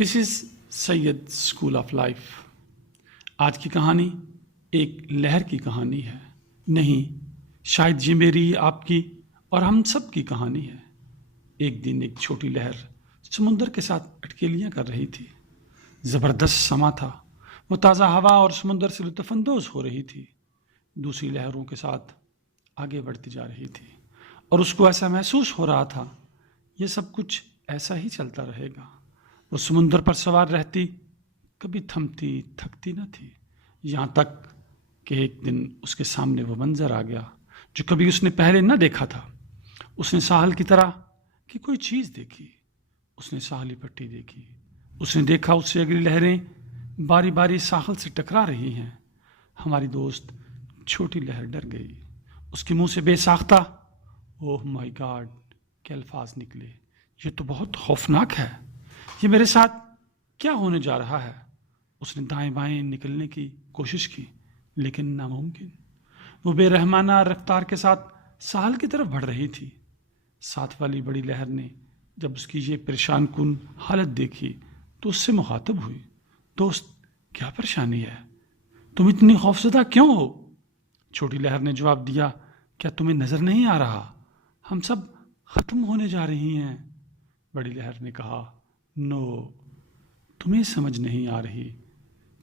This is Syed school of life. آج کی کہانی ایک لہر کی کہانی ہے، نہیں شاید یہ میری، آپ کی اور ہم سب کی کہانی ہے۔ ایک دن ایک چھوٹی لہر سمندر کے ساتھ اٹکیلیاں کر رہی تھی۔ زبردست سما تھا، وہ تازہ ہوا اور سمندر سے لطف اندوز ہو رہی تھی۔ دوسری لہروں کے ساتھ آگے بڑھتی جا رہی تھی اور اس کو ایسا محسوس ہو رہا تھا یہ سب کچھ ایسا ہی چلتا رہے گا۔ وہ سمندر پر سوار رہتی، کبھی تھمتی تھکتی نہ تھی، یہاں تک کہ ایک دن اس کے سامنے وہ منظر آ گیا جو کبھی اس نے پہلے نہ دیکھا تھا۔ اس نے ساحل کی طرح کی کوئی چیز دیکھی، اس نے ساحلی پٹی دیکھی، اس نے دیکھا اس سے اگلی لہریں باری باری ساحل سے ٹکرا رہی ہیں۔ ہماری دوست چھوٹی لہر ڈر گئی، اس کے منہ سے بے ساختہ اوہ مائی گاڈ کے الفاظ نکلے۔ یہ تو بہت خوفناک ہے، یہ میرے ساتھ کیا ہونے جا رہا ہے؟ اس نے دائیں بائیں نکلنے کی کوشش کی لیکن ناممکن۔ وہ بے رحمانہ رفتار کے ساتھ ساحل کی طرف بڑھ رہی تھی۔ ساتھ والی بڑی لہر نے جب اس کی یہ پریشان کن حالت دیکھی تو اس سے مخاطب ہوئی، دوست کیا پریشانی ہے؟ تم اتنی خوفزدہ کیوں ہو؟ چھوٹی لہر نے جواب دیا، کیا تمہیں نظر نہیں آ رہا؟ ہم سب ختم ہونے جا رہی ہیں۔ بڑی لہر نے کہا، نو، تمہیں سمجھ نہیں آ رہی،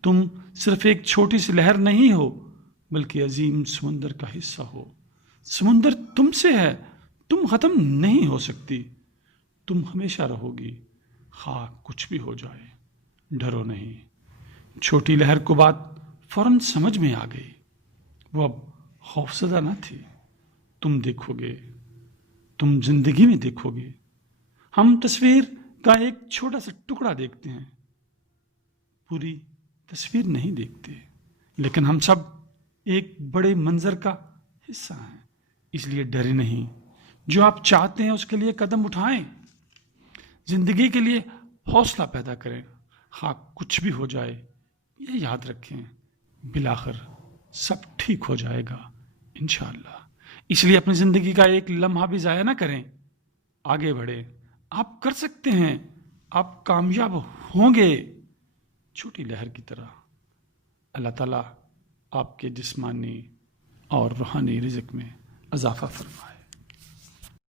تم صرف ایک چھوٹی سی لہر نہیں ہو بلکہ عظیم سمندر کا حصہ ہو۔ سمندر تم سے ہے، تم ختم نہیں ہو سکتی، تم ہمیشہ رہو گی، خواہ کچھ بھی ہو جائے، ڈرو نہیں۔ چھوٹی لہر کو بات فوراً سمجھ میں آ گئی، وہ اب خوفزدہ نہ تھی۔ تم دیکھو گے، تم زندگی میں دیکھو گے، ہم تصویر کا ایک چھوٹا سا ٹکڑا دیکھتے ہیں، پوری تصویر نہیں دیکھتے، لیکن ہم سب ایک بڑے منظر کا حصہ ہیں۔ اس لیے ڈرے نہیں، جو آپ چاہتے ہیں اس کے لیے قدم اٹھائیں، زندگی کے لیے حوصلہ پیدا کریں، خواہ کچھ بھی ہو جائے، یہ یاد رکھیں بالآخر سب ٹھیک ہو جائے گا انشاءاللہ۔ اس لیے اپنی زندگی کا ایک لمحہ بھی ضائع نہ کریں، آگے بڑھیں، آپ کر سکتے ہیں، آپ کامیاب ہوں گے چھوٹی لہر کی طرح۔ اللہ تعالیٰ آپ کے جسمانی اور روحانی رزق میں اضافہ فرمائے۔